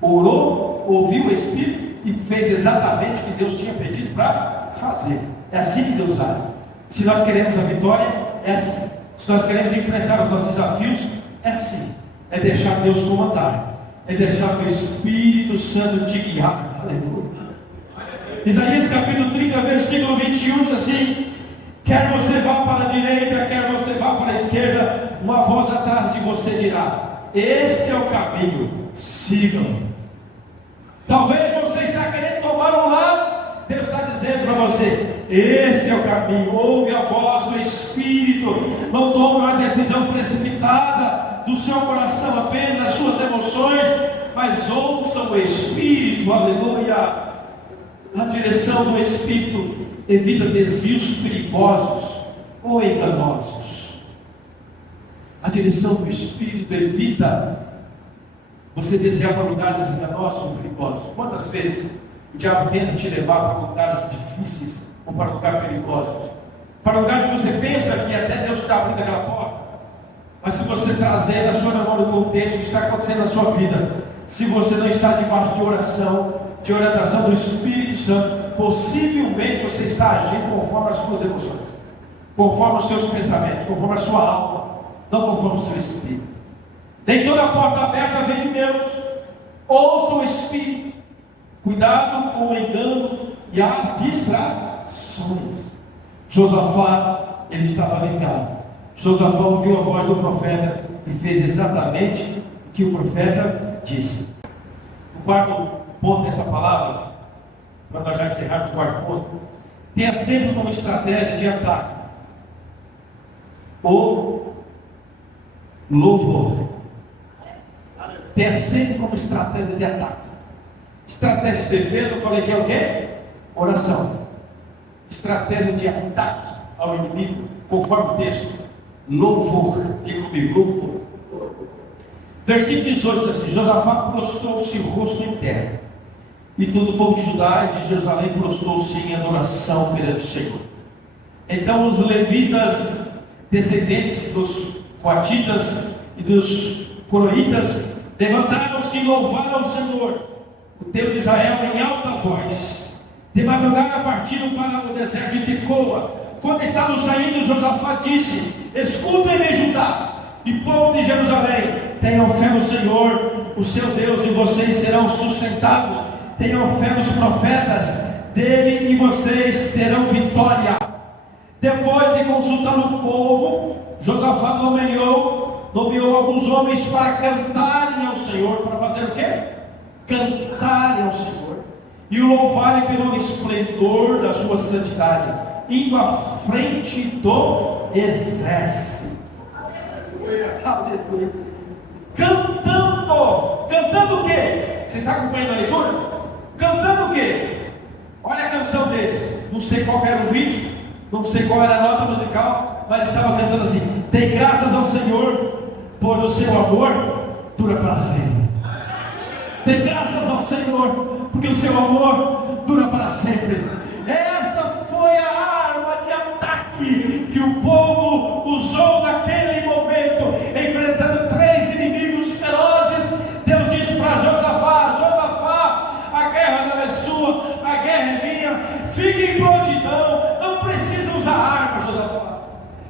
Orou, ouviu o Espírito e fez exatamente o que Deus tinha pedido para fazer. É assim que Deus age. Se nós queremos a vitória, é assim. Se nós queremos enfrentar os nossos desafios, é assim. É deixar Deus comandar, é deixar o Espírito Santo te guiar. Aleluia. Isaías capítulo 30, versículo 21 diz assim: quer você vá para a direita, quer você vá para a esquerda, uma voz atrás de você dirá: este é o caminho, sigam. Talvez você está querendo tomar um lado, Deus está dizendo para você: este é o caminho. Ouve a voz do Espírito. Não tome uma decisão precipitada do seu coração apenas, das suas emoções, mas ouçam o Espírito. Aleluia. A direção do Espírito evita desvios perigosos ou enganosos. A direção do Espírito evita você desejar para lugares enganosos e perigosos. Quantas vezes o diabo tenta te levar para lugares difíceis ou para lugares perigosos? Para lugares que você pensa que até Deus está abrindo aquela porta. Mas se você trazer na sua memória o contexto que está acontecendo na sua vida, se você não está debaixo de oração, de orientação do Espírito Santo, possivelmente você está agindo conforme as suas emoções, conforme os seus pensamentos, conforme a sua alma, não conforme o seu espírito. Tem toda a porta aberta vem de Deus. Ouça o Espírito. Cuidado com o engano e as distrações. Josafá, ele estava ligado. Josafá ouviu a voz do profeta e fez exatamente o que o profeta disse. O quarto ponto dessa palavra, para nós já encerrarmos o quarto ponto, tenha sempre como estratégia de ataque o louvor. Tenha sempre como estratégia de ataque. Estratégia de defesa, eu falei que é o quê? Oração. Estratégia de ataque ao inimigo, conforme o texto, louvor. Diga comigo, louvor. Versículo 18 diz assim: Josafá prostrou-se o rosto em terra, e todo o povo de Judá e de Jerusalém prostrou-se em adoração perante o Senhor. Então os levitas, descendentes dos coatitas e dos coroítas, levantaram-se e louvaram o Senhor, o Deus de Israel, em alta voz. De madrugada partiram para o deserto de Tecoa. Quando estavam saindo, Josafá disse: escutem-me, Judá e povo de Jerusalém, tenham fé no Senhor, o seu Deus, e vocês serão sustentados. Tenham fé nos profetas dele, e vocês terão vitória. Depois de consultar o povo, Josafá nomeou alguns homens para cantarem ao Senhor. Para fazer o quê? Cantarem ao Senhor e o louvarem pelo esplendor da sua santidade, indo à frente do exército. Aleluia. Cantando o quê? Você está acompanhando a leitura? Cantando o quê? Olha a canção deles. Não sei qual era o ritmo, não sei qual era a nota musical, mas estava cantando assim: dê graças ao Senhor, pois o seu amor dura para sempre. Dê graças ao Senhor, porque o seu amor dura para sempre. Esta foi a arma de ataque que o povo usou naquele momento, enfrentando três inimigos ferozes. Deus disse para Josafá: Josafá, a guerra não é sua, a guerra é minha. Fique em prontidão, não precisa usar arma, Josafá.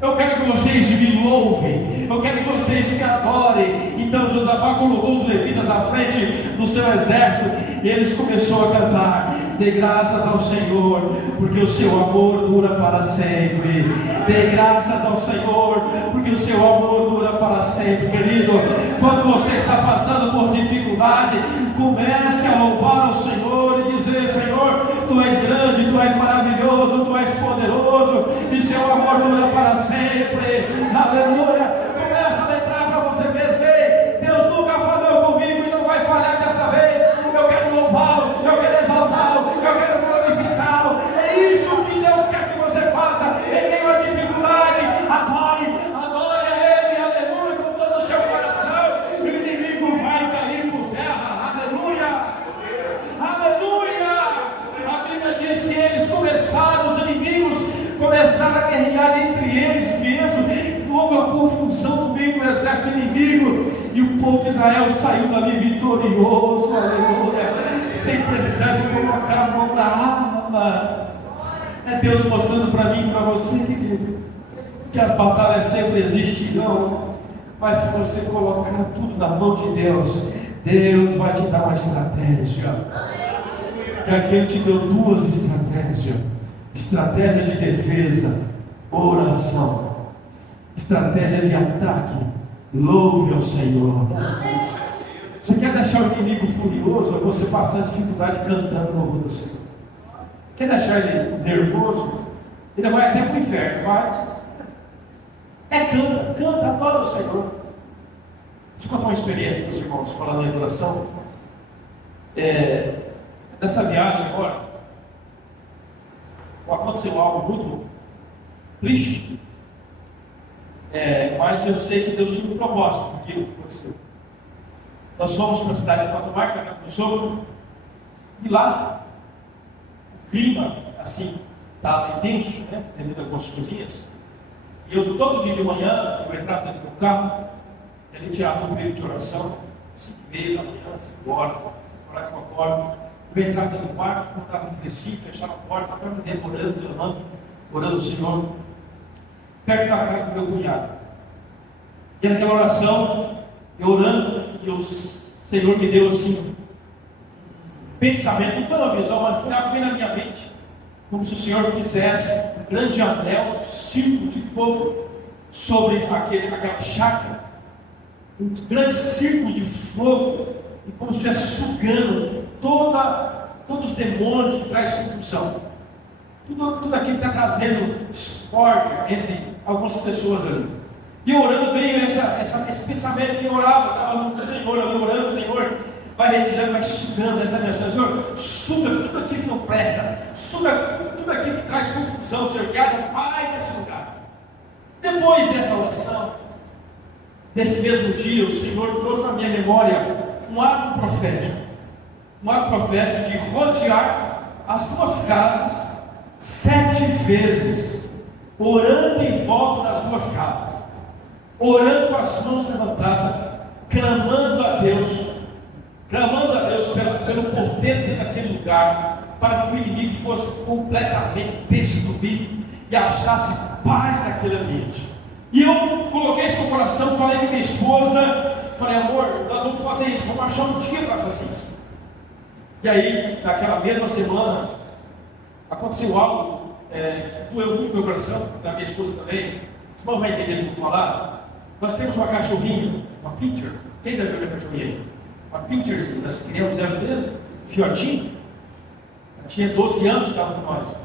Eu quero que vocês me louvem, eu quero que vocês me adorem. Então Josafá colocou os levitas à frente do seu exército, e eles começaram a cantar: dê graças ao Senhor, porque o seu amor dura para sempre. Dê graças ao Senhor, porque o seu amor dura para sempre. Querido, quando você está passando por dificuldade, comece a louvar ao Senhor e dizer: Senhor, tu és grande, tu és maravilhoso, tu és poderoso, e seu amor dura para sempre. Aleluia. Começa a letrar para você mesmo: ei, Deus nunca falhou comigo e não vai falhar desta vez. Eu quero louvá-lo, eu quero exaltá-lo, eu quero glorificá-lo. É isso que Deus quer que você faça em meio à dificuldade. Adore a Ele, aleluia, com todo o seu coração, e o inimigo vai cair por terra. Aleluia, aleluia. A Bíblia diz que eles começaram, os inimigos começaram a guerrear entre eles mesmos. Houve uma confusão no meio do exército inimigo, e o povo de Israel saiu dali vitorioso, aleluia, sem precisar de colocar a mão na arma. É Deus mostrando para mim e para você, querido, que as batalhas sempre existirão, mas se você colocar tudo na mão de Deus, Deus vai te dar uma estratégia. E aqui Ele te deu duas estratégias: estratégia de defesa, oração; estratégia de ataque, louve ao Senhor. Você quer deixar o inimigo furioso? É você passar dificuldade cantando no louvor do Senhor. Quer deixar ele nervoso? Ele vai até para o inferno, vai. Canta, adora o Senhor. Deixa eu contar uma experiência para os irmãos, falando em adoração. Nessa viagem agora, aconteceu algo muito triste. Mas eu sei que Deus tinha um propósito com aquilo que aconteceu. Nós fomos para a cidade de Pato Marques, na casa do sogro, e lá o clima, assim, estava intenso, né? Devido a algumas coisinhas. E eu, todo dia de manhã, eu entrava dentro do carro, ele tirava um período de oração, 5h30 da manhã, 5 horas, orar que eu acordo. Eu entrava dentro do quarto, quando estava fresquinho, fechava a porta, ficava dentro, orando ao Senhor, perto da casa do meu cunhado. E naquela oração, eu orando, e o Senhor me deu assim, um pensamento, não foi uma visão, mas foi algo que veio na minha mente, como se o Senhor fizesse um grande anel, um círculo de fogo sobre aquela chácara, um grande círculo de fogo, e como se estivesse sugando todos os demônios que trazem confusão, tudo aquilo que está trazendo discórdia entre algumas pessoas ali. E orando veio esse pensamento, e eu orava, estava no Senhor, ali orando, Senhor, vai retirando, vai sugando essa menção, Senhor, suga tudo aquilo que não presta, suga tudo aquilo que traz confusão, Senhor, que haja paz nesse lugar. Depois dessa oração, nesse mesmo dia, o Senhor trouxe na minha memória um ato profético de rodear as duas casas 7 vezes, orando em volta das duas casas, orando com as mãos levantadas, clamando a Deus pelo porteiro daquele lugar, para que o inimigo fosse completamente destruído e achasse paz naquele ambiente. E eu coloquei isso no coração, falei com minha esposa, falei, amor, nós vamos fazer isso, vamos achar um dia para fazer isso. E aí, naquela mesma semana, aconteceu algo que doeu muito no meu coração, da minha esposa também. Os irmãos vão entender o que eu vou falar. Nós temos uma cachorrinha, uma pincher. Quem já viu a cachorrinha? Uma pincherzinha, nós criamos ela mesmo, fiotinho. Ela tinha 12 anos, estava com nós.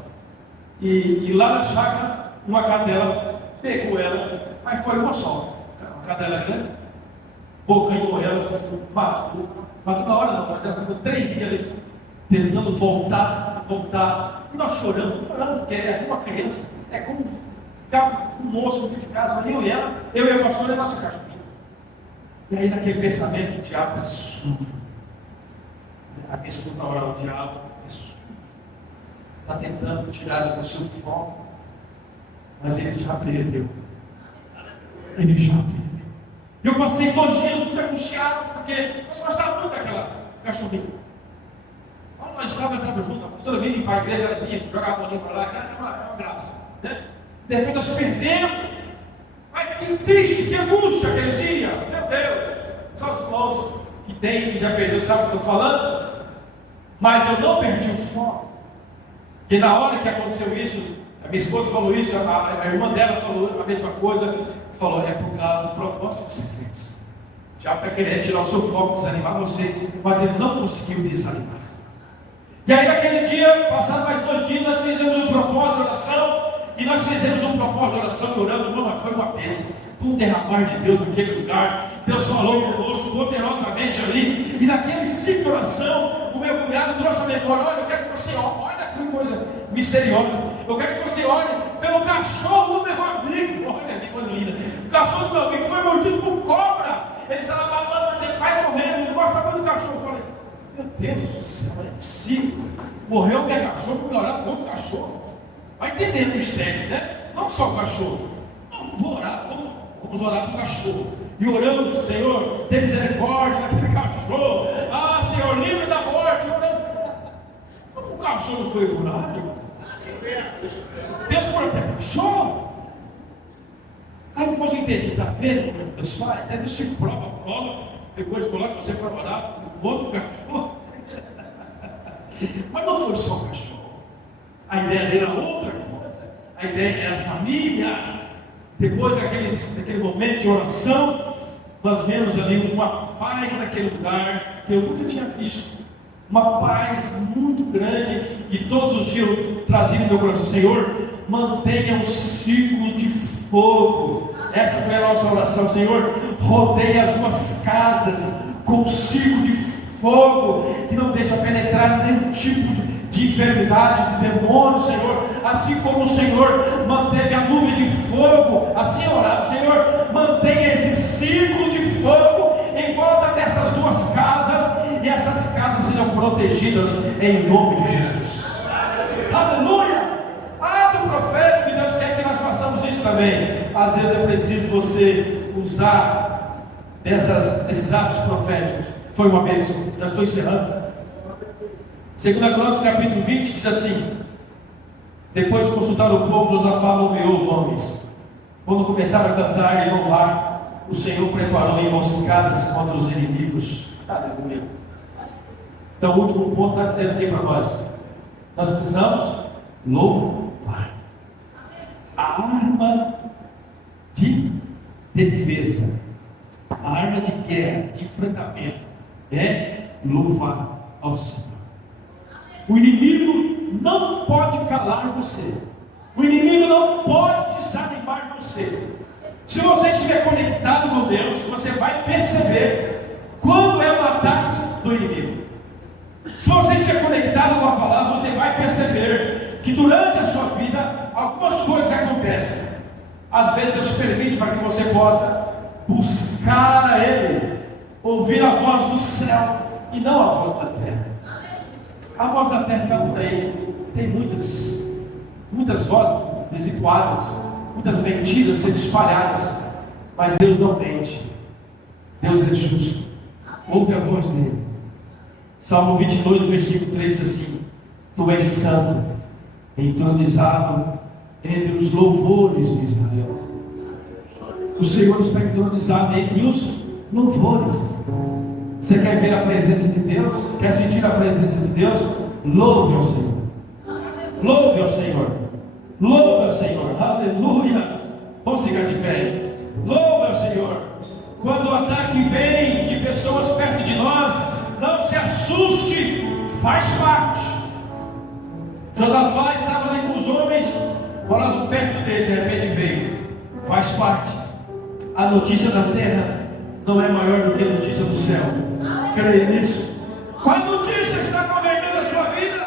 E lá na chácara, uma cadela pegou ela, mas foi uma só. Uma cadela grande, bocanhou ela, assim, matou na hora não, mas ela ficou 3 dias tentando voltar, e nós choramos, porque é como uma criança, é como ficar um moço dentro de casa, eu e a pastora e a nossa cachorrinha. E aí naquele pensamento, o diabo é sujo. A minha esposa na hora, o diabo é sujo. Está tentando tirar de você o foco, mas ele já perdeu. Eu passei 2 dias muito angustiado, porque nós gostávamos muito daquela cachorrinha. Quando nós estávamos juntos, a pastora vinha para a igreja, ela vinha jogar a bolinha para lá, que era uma graça. Né? De repente nós perdemos. Ai, que triste, que angústia aquele dia. Meu Deus. Só os irmãos que já perdeu, sabe o que eu estou falando? Mas eu não perdi o foco. E na hora que aconteceu isso, a minha esposa falou isso, a irmã dela falou a mesma coisa, falou, é por causa do propósito que você fez. O diabo está querendo tirar o seu foco, desanimar você, mas ele não conseguiu desanimar. E aí naquele dia, passado mais 2 dias, nós fizemos um propósito de oração, e nós fizemos um propósito de oração, orando, mas foi uma bênção, foi um derramar de Deus naquele lugar. Deus falou conosco poderosamente ali, e naquele ciclo de oração, o meu cunhado trouxe a memória, olha, eu quero que você olhe que coisa misteriosa, eu quero que você olhe pelo cachorro do meu amigo, olha que coisa linda, o cachorro do meu amigo foi mordido por cobra, ele estava babando, ele vai morrendo, ele gosta muito do cachorro. Eu falei, meu Deus do céu, não é possível, morreu o meu cachorro, vou orar por outro cachorro, vai entendendo o mistério, né? Não só o cachorro, vamos orar para o cachorro, e oramos, Senhor, tem misericórdia daquele cachorro, Senhor, livre da morte, oramos. O cachorro foi curado. Deus foi até cachorro. Aí depois eu entendi, está vendo como Deus faz? Até Deus te prova, depois coloca você para orar com outro cachorro. Mas não foi só cachorro. A ideia dele era outra coisa. A ideia era família. Depois daquele momento de oração, nós vemos ali uma paz naquele lugar que eu nunca tinha visto. Uma paz muito grande, e todos os dias eu trazia no meu coração, Senhor, mantenha um círculo de fogo. Essa foi a nossa oração, Senhor, rodeia as 2 casas com um círculo de fogo, que não deixa penetrar nenhum tipo de enfermidade, de demônio, Senhor. Assim como o Senhor manteve a nuvem de fogo, assim orava, Senhor, mantenha esse círculo de fogo em volta dessas duas casas, e essas casas sejam protegidas em nome de Jesus. Aleluia! Ato profético, e Deus quer que nós façamos isso também. Às vezes é preciso você usar desses atos proféticos. Foi uma bênção. Já estou encerrando. 2 Crônicas capítulo 20 diz assim: depois de consultar o povo, Josafá nomeou os homens. Quando começaram a cantar e louvar, o Senhor preparou emboscadas contra os inimigos. Aleluia. Então o último ponto está dizendo aqui para nós: nós precisamos louvar. A arma de defesa, a arma de guerra, de enfrentamento, é louvar ao Senhor. O inimigo não pode calar você. O inimigo não pode desanimar você. Se você estiver conectado com Deus, você vai perceber quando é o ataque do inimigo. Se você estiver conectado com a palavra, você vai perceber que durante a sua vida algumas coisas acontecem. Às vezes Deus permite para que você possa buscar a Ele, ouvir a voz do céu e não a voz da terra. A voz da terra está por aí. Tem muitas vozes desiguadas, muitas mentiras sendo espalhadas, mas Deus não mente. Deus é justo. Ouve a voz dele. Salmo 22, versículo 3 diz assim: Tu és santo, entronizado entre os louvores de Israel. O Senhor está entronizado entre os louvores. Você quer ver a presença de Deus? Quer sentir a presença de Deus? Louve ao Senhor. Louve ao Senhor. Louve ao Senhor. Aleluia. Vamos ficar de pé. Louve ao Senhor. Quando o ataque vem de pessoas perto de nós, não se assuste, faz parte. Josafá estava ali com os homens, morando perto dele, de repente veio. Faz parte. A notícia da terra não é maior do que a notícia do céu. Creia nisso. Qual notícia está governando a sua vida?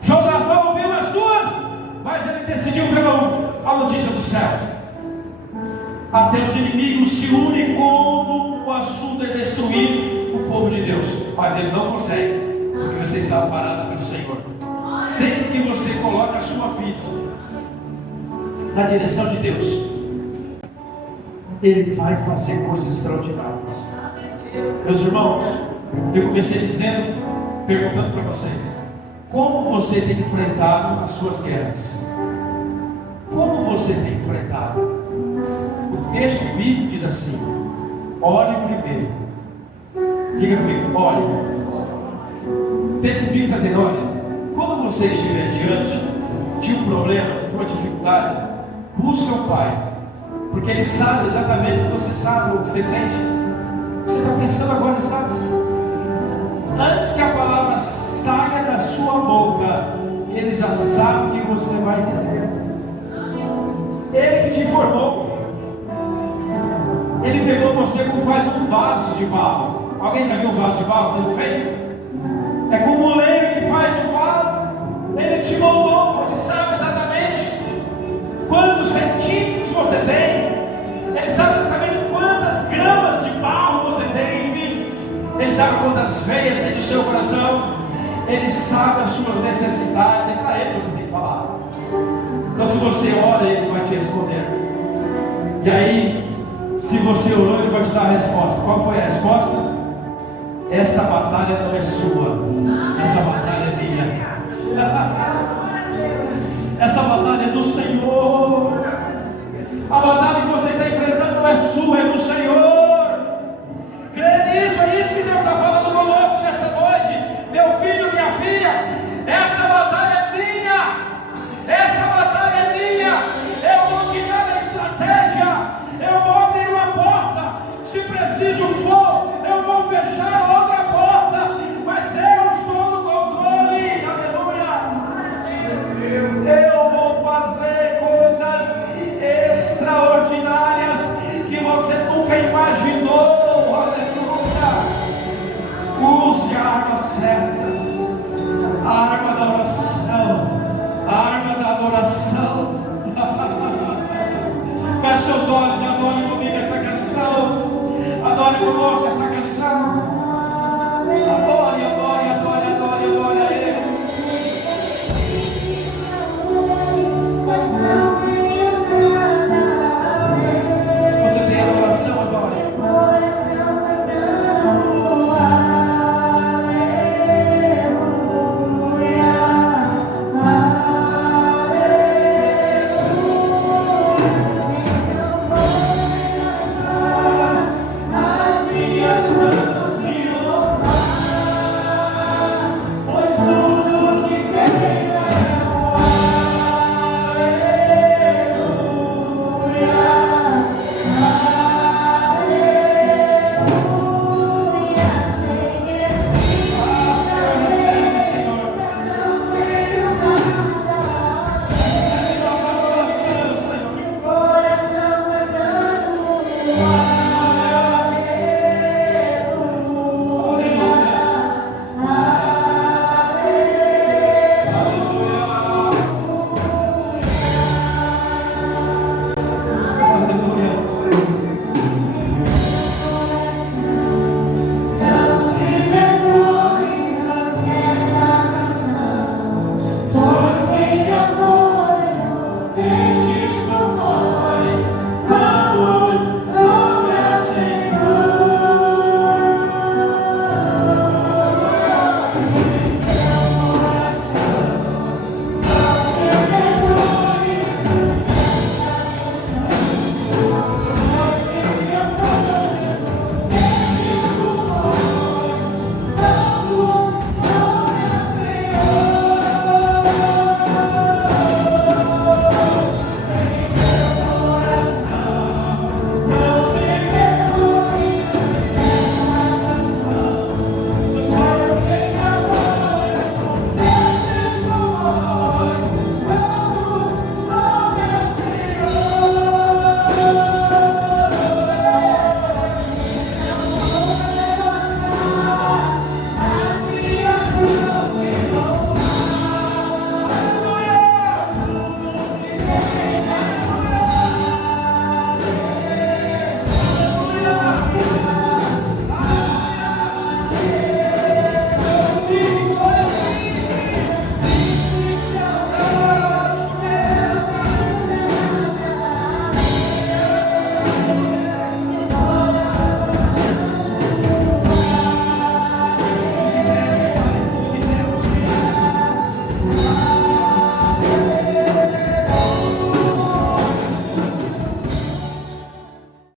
Josafá ouviu as duas, mas ele decidiu pela a notícia do céu. Até os inimigos se unem quando o assunto é destruir o povo de Deus, mas ele não consegue, porque você está parado pelo Senhor. Sempre que você coloca a sua vida na direção de Deus, Ele vai fazer coisas extraordinárias. Meus irmãos, eu comecei dizendo, perguntando para vocês: como você tem enfrentado as suas guerras? Como você tem enfrentado? O texto bíblico diz assim: ore primeiro. Diga comigo, ore. O texto bíblico está dizendo: olha, quando você estiver diante de um problema, de uma dificuldade, busca o Pai, porque Ele sabe exatamente o que você sabe, o que você sente. Você está pensando agora, Ele sabe. Antes que a palavra saia da sua boca, Ele já sabe o que você vai dizer. Ele que te formou. Ele pegou você como faz um vaso de barro. Alguém já viu um vaso de barro sendo feito? É como o moleiro que faz o vaso. Ele te moldou. Ele sabe exatamente quantos centímetros você tem. Ele sabe exatamente quantas gramas de barro você tem. Enfim, Ele sabe quantas veias tem no seu coração. Ele sabe as suas necessidades. É para Ele que você tem que falar. Então, se você ora, Ele vai te responder. E aí, se você orou, Ele vai te dar a resposta. Qual foi a resposta? Esta batalha não é sua. Essa batalha é minha. Essa batalha é do Senhor. A batalha que você está enfrentando não é sua, é do Senhor. Crê nisso, é isso que Deus está falando conosco nessa noite. Meu filho, minha filha, esta batalha é minha. Esta batalha é minha. Eu vou te dar a estratégia. Eu vou abrir uma porta. Se preciso for, eu vou fechar a